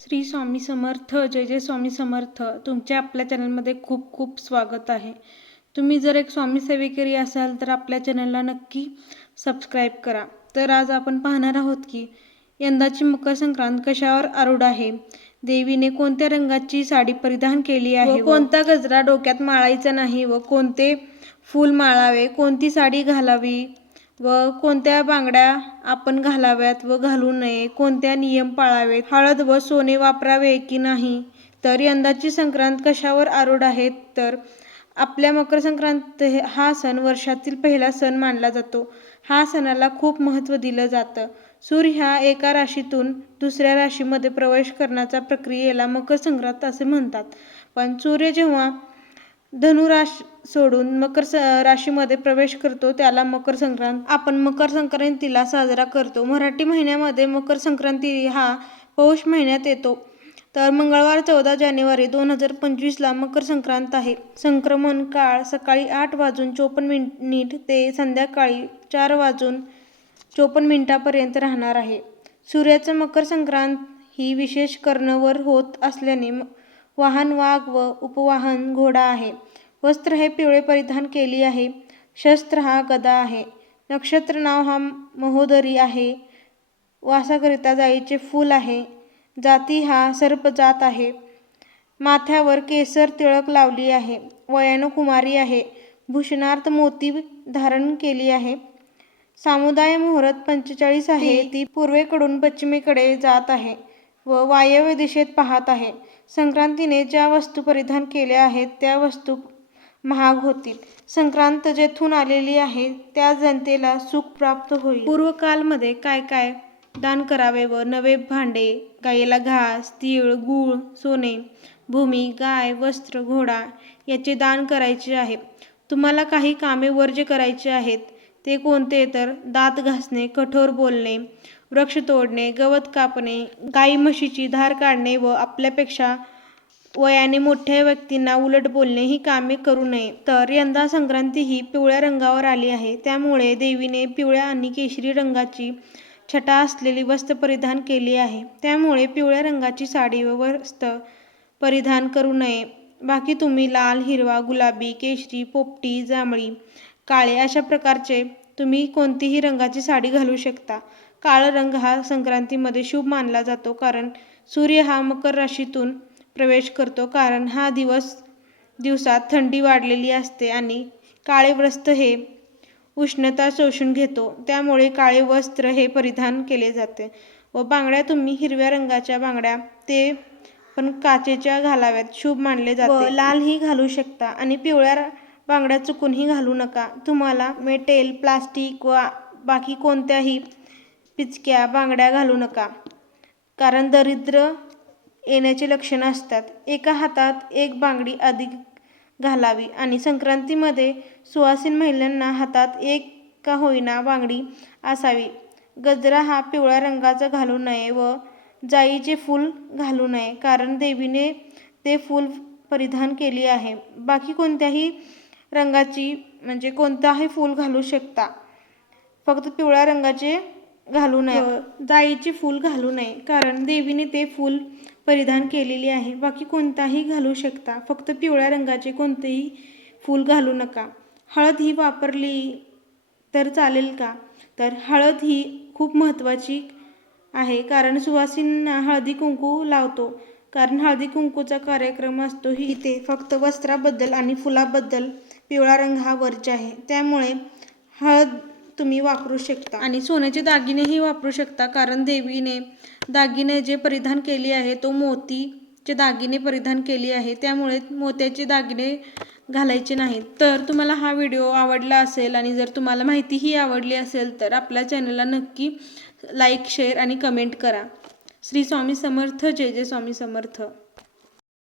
श्री स्वामी समर्थ जय जय स्वामी समर्थ. तुमच्या आपल्या चॅनलमध्ये खूप खूप स्वागत आहे. तुम्ही जर एक स्वामी सेवेकरी असाल तर आपल्या चॅनलला नक्की सबस्क्राईब करा. तर आज आपण पाहणार आहोत की यंदाची मकर संक्रांत कशावर आरूढ आहे? देवीने कोणत्या रंगाची साडी परिधान केली आहे कोणता गजरा डोक्यात माळायचा नाही व कोणते फूल माळावे? कोणती साडी घालावी? व कोणत्या बांगड्या आपण घालाव्यात व घालू नये कोणत्या नियम पाळावेत हळद व सोने वापरावे की नाही? तर यंदाची संक्रांत कशावर आरूढ आहे? तर आपल्या मकर संक्रांत हा सण वर्षातील पहिला सण मानला जातो. हा सणाला खूप महत्त्व दिलं जातं. सूर्य ह्या एका राशीतून दुसऱ्या राशीमध्ये प्रवेश करण्याच्या प्रक्रियेला मकर संक्रांत असे म्हणतात. पण सूर्य जेव्हा धनुराश सोडून मकर स राशीमध्ये प्रवेश करतो. त्याला मकर संक्रांत आपण मकर संक्रांतीला साजरा करतो. मराठी महिन्यामध्ये मकर संक्रांती हा पौष महिन्यात येतो. तर मंगळवार चौदा जानेवारी दोन हजार पंचवीसला मकर संक्रांत आहे. संक्रमण काळ सकाळी आठ वाजून चोपन्न मिनिट ते संध्याकाळी चार वाजून चोपन्न मिनिटापर्यंत राहणार आहे. सूर्याचं मकर संक्रांत ही विशेष कर्णवर होत असल्याने म- वाहन वाघ व उपवाहन घोडा आहे. वस्त्र हे पिवळे परिधान केली आहे. शस्त्र हा गदा आहे. नक्षत्र नाव हा महोदरी आहे. वासाकरिता जाईचे फूल आहे. जाती हा सर्पजात आहे. माथ्यावर केसर तिळक लावली आहे. वयानं कुमारी आहे. भूषणार्थ मोती धारण केली आहे. सामुदाय मुहूर्त पंचेचाळीस आहे. ती पूर्वेकडून पश्चिमेकडे जात आहे. व वायव्य दिशेत पाहत आहे. संक्रांतीने ज्या वस्तू परिधान केल्या आहेत त्या वस्तू महाग होतील. संक्रांत जेथून आलेली आहे त्या जनतेला सुख प्राप्त होईल. पूर्वकालमध्ये काय काय दान करावे व नवे भांडे गायीला घास तीळ गूळ सोने भूमी गाय वस्त्र घोडा याचे दान करायचे आहे. तुम्हाला काही कामे वर्ज्य करायचे आहेत. ते कोणते? तर दात घासणे कठोर बोलणे वृक्ष तोडणे गवत कापणे गाई म्हशीची धार काढणे व आपल्यापेक्षा वयाने मोठ्या व्यक्तींना उलट बोलणे ही कामे करू नये. तर यंदा संक्रांती ही पिवळ्या रंगावर आली आहे. त्यामुळे देवीने पिवळ्या आणि केशरी रंगाची छटा असलेली वस्त्र परिधान केली आहे. त्यामुळे पिवळ्या रंगाची साडी व वस्त्र परिधान करू नये. बाकी तुम्ही लाल हिरवा गुलाबी केशरी पोपटी जांभळी काळे अशा प्रकारचे तुम्ही कोणतीही रंगाची साडी घालू शकता. काळा रंग हा संक्रांतीमध्ये शुभ मानला जातो कारण सूर्य हा मकर राशीतून प्रवेश करतो. कारण हा दिवस दिवसात थंडी वाढलेली असते आणि काळे वस्त्र हे उष्णता शोषून घेतो. त्यामुळे काळे वस्त्र हे परिधान केले जाते. व बांगड्या तुम्ही हिरव्या रंगाच्या बांगड्या ते पण काचेच्या घालाव्यात. शुभ मानले जाते. लालही घालू शकता आणि पिवळ्या बांगड्या चुकूनही घालू नका. तुम्हाला मेटेल प्लास्टिक व बाकी कोणत्याही पिचक्या बांगड्या घालू नका. कारण दरिद्र येण्याचे लक्षणं असतात. एका हातात एक बांगडी अधिक घालावी आणि संक्रांतीमध्ये सुवासीन महिलांना हातात एक का होईना बांगडी असावी. गजरा हा पिवळ्या रंगाचा घालू नये व जाईचे फूल घालू नये. कारण देवीने ते फूल परिधान केली आहे. बाकी कोणत्याही रंगाची म्हणजे कोणताही फूल घालू शकता. फक्त पिवळ्या रंगाचे घालू नये. हो, जाईचे फूल घालू नये. कारण देवीने ते फूल परिधान केलेले आहे. बाकी कोणताही घालू शकता. फक्त पिवळ्या रंगाचे कोणतेही फूल घालू नका. हळद ही वापरली तर चालेल का? तर हळद ही खूप महत्त्वाची आहे. कारण सुवासींना हळदी कुंकू लावतो. कारण हळदी कुंकूचा कार्यक्रम असतो. ही इथे फक्त वस्त्राबद्दल आणि फुलाबद्दल पिवळा रंग हा वरच आहे. त्यामुळे हळद तुम्ही वापरू शकता. आणि सोन्याचे दागिनेही वापरू शकता. कारण देवीने दागिने जे परिधान केले आहे तो मोतीचे दागिने परिधान केली आहे. त्यामुळे मोत्याचे दागिने घालायचे नाहीत. तर तुम्हाला हा व्हिडिओ आवडला असेल आणि जर तुम्हाला माहितीही आवडली असेल तर आपल्या चॅनलला नक्की लाईक शेअर आणि कमेंट करा. श्री स्वामी समर्थ जय जय स्वामी समर्थ.